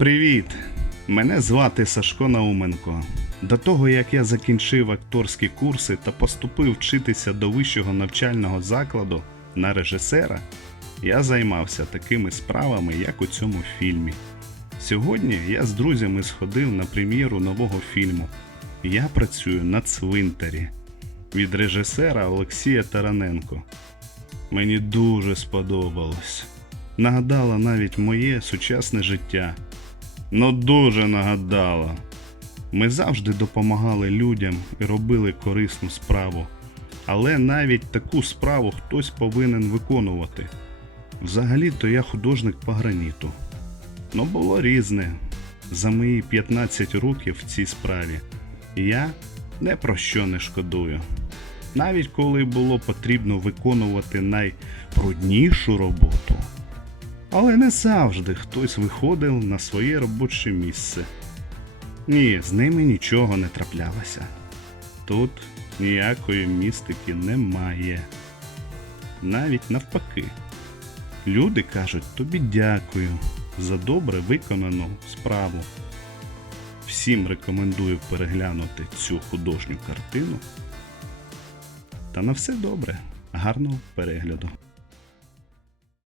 Привіт! Мене звати Сашко Науменко. До того як я закінчив акторські курси та поступив вчитися до вищого навчального закладу на режисера, я займався такими справами, як у цьому фільмі. Сьогодні я з друзями сходив на прем'єру нового фільму. Я працюю на цвинтарі від режисера Олексія Тараненко. Мені дуже сподобалось. Нагадала навіть моє сучасне життя. Ну дуже нагадала. Ми завжди допомагали людям і робили корисну справу. Але навіть таку справу хтось повинен виконувати. Взагалі-то я художник по граніту. Ну було різне. За мої 15 років в цій справі я не про що не шкодую. Навіть коли було потрібно виконувати найбруднішу роботу. Але не завжди хтось виходив на своє робоче місце. Ні, з ними нічого не траплялося. Тут ніякої містики немає. Навіть навпаки. Люди кажуть тобі дякую за добре виконану справу. Всім рекомендую переглянути цю художню картину. Та на все добре, гарного перегляду.